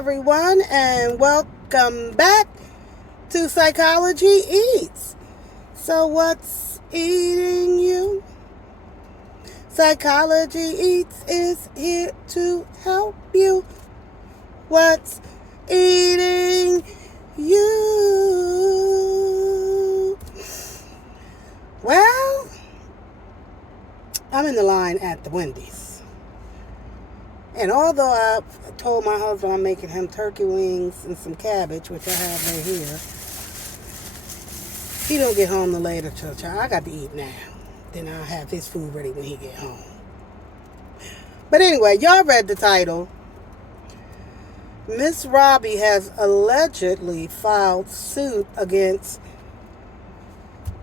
everyone, and welcome back to Psychology Eats. So, what's eating you? Psychology Eats is here to help you. What's eating you? Well, I'm in the line at the Wendy's. And although I told my husband I'm making him turkey wings and some cabbage, which I have right here, he don't get home till later, church. I got to eat now. Then I'll have his food ready when he get home. But anyway, y'all read the title. Miss Robbie has allegedly filed suit against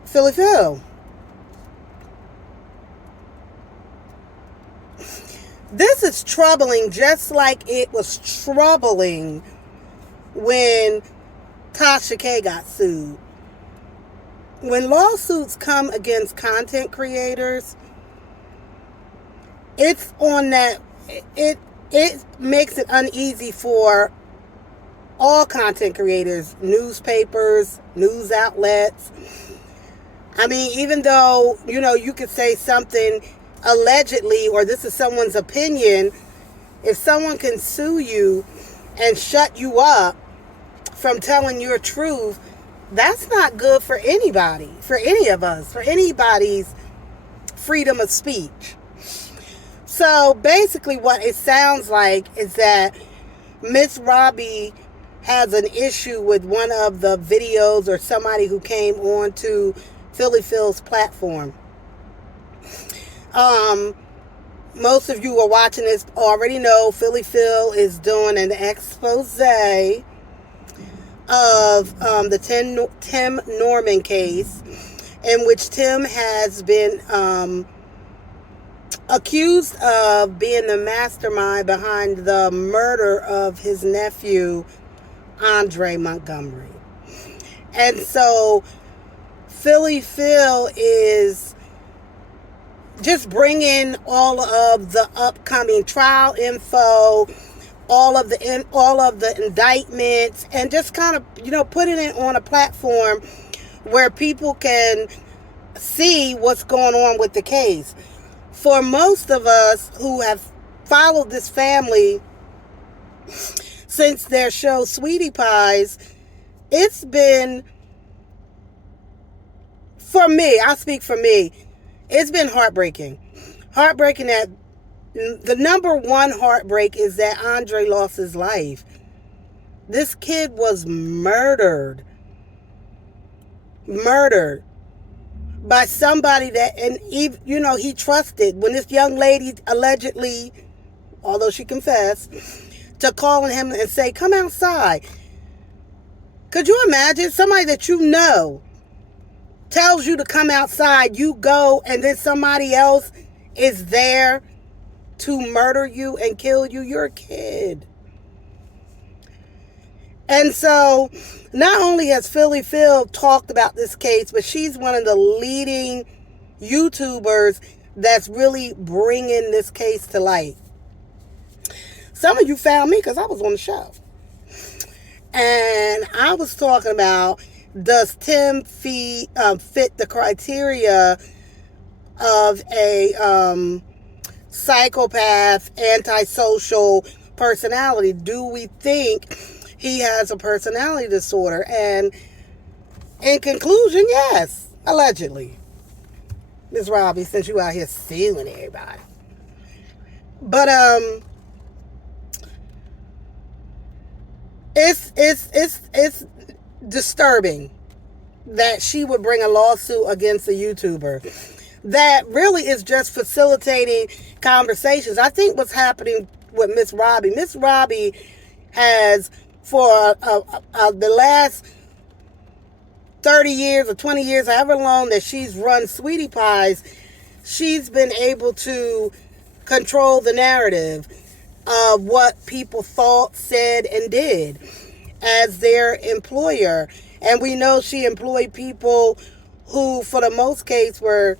Philly Phil. This is troubling, just like it was troubling when Tasha K got sued. When lawsuits come against content creators, it's on that, it makes it uneasy for all content creators, newspapers, news outlets. I mean, even though, you could say something allegedly, or this is someone's opinion, if someone can sue you and shut you up from telling your truth, that's not good for anybody, for any of us, for anybody's freedom of speech. So basically what it sounds like is that Miss Robbie has an issue with one of the videos or somebody who came on to Philly Phil's platform. Most of you who are watching this already know Philly Phil is doing an expose of the Tim Norman case, in which Tim has been accused of being the mastermind behind the murder of his nephew, Andre Montgomery. And so Philly Phil is just bringing all of the upcoming trial info, all of the indictments, and just kind of, putting it on a platform where people can see what's going on with the case. For most of us who have followed this family since their show Sweetie Pies, it's been, for me, I speak for me, it's been heartbreaking. Heartbreaking that the number one heartbreak is that Andre lost his life. This kid was murdered by somebody that, and he trusted. When this young lady allegedly, although she confessed, to calling him and say, come outside. Could you imagine somebody that tells you to come outside, you go, and then somebody else is there to murder you and kill you? You're a kid. And so, not only has Philly Phil talked about this case, but she's one of the leading YouTubers that's really bringing this case to light. Some of you found me because I was on the show. And I was talking about, does Tim fit the criteria of a psychopath, antisocial personality? Do we think he has a personality disorder? And in conclusion, yes, allegedly. Ms. Robbie, since you out here stealing everybody. But it's disturbing that she would bring a lawsuit against a YouTuber that really is just facilitating conversations. I think what's happening with Miss Robbie has, for the last 30 years or 20 years, however long that she's run Sweetie Pies, she's been able to control the narrative of what people thought, said, and did as their employer. And we know she employed people who, for the most case, were,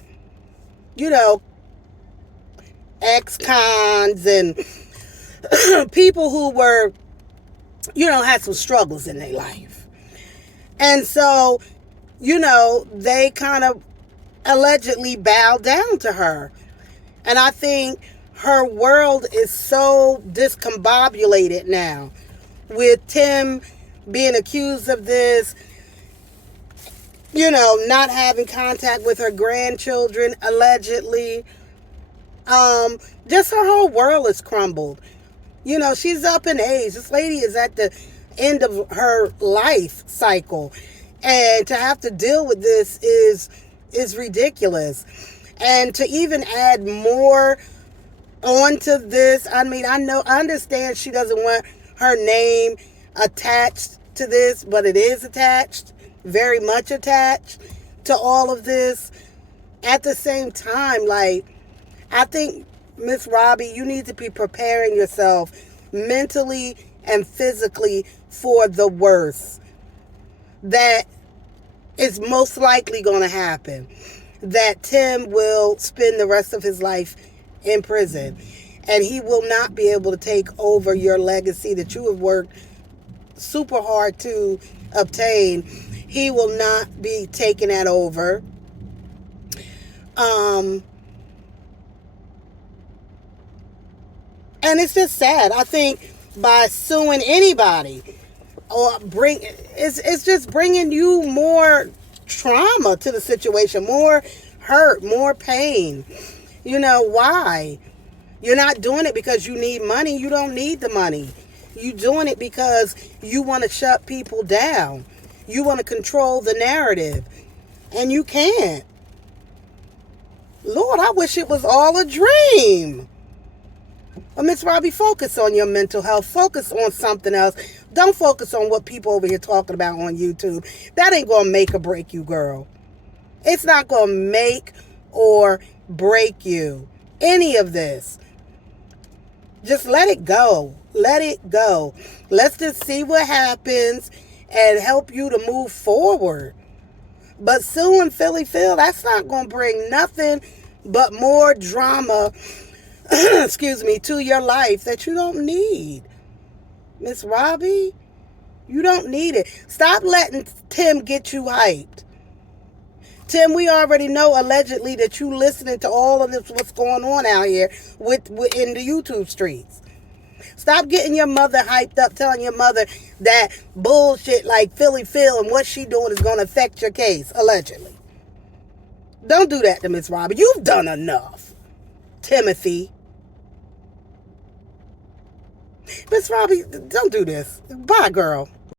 ex-cons and people who were had some struggles in their life. And so, they kind of allegedly bowed down to her. And I think her world is so discombobulated now with Tim being accused of this, not having contact with her grandchildren, allegedly. Just her whole world is crumbled. She's up in age. This lady is at the end of her life cycle. And to have to deal with this is ridiculous. And to even add more onto this, I understand she doesn't want her name attached to this, but it is attached, very much attached to all of this. At the same time, I think, Miss Robbie, you need to be preparing yourself mentally and physically for the worst that is most likely going to happen. That Tim will spend the rest of his life in prison, and he will not be able to take over your legacy that you have worked super hard to obtain. He will not be taking that over. And it's just sad. I think by suing anybody or it's just bringing you more trauma to the situation, more hurt, more pain. Why? You're not doing it because you need money. You don't need the money. You're doing it because you want to shut people down. You want to control the narrative. And you can't. Lord, I wish it was all a dream. Well, Miss Robbie, focus on your mental health. Focus on something else. Don't focus on what people over here talking about on YouTube. That ain't going to make or break you, girl. It's not going to make or break you. Any of this. Just let it go. Let it go. Let's just see what happens and help you to move forward. But suing Philly Phil, that's not going to bring nothing but more drama to your life that you don't need. Miss Robbie, you don't need it. Stop letting Tim get you hyped. Tim, we already know allegedly that you listening to all of this, what's going on out here in the YouTube streets. Stop getting your mother hyped up, telling your mother that bullshit like Philly Phil and what she doing is going to affect your case, allegedly. Don't do that to Miss Robbie. You've done enough, Timothy. Miss Robbie, don't do this. Bye, girl.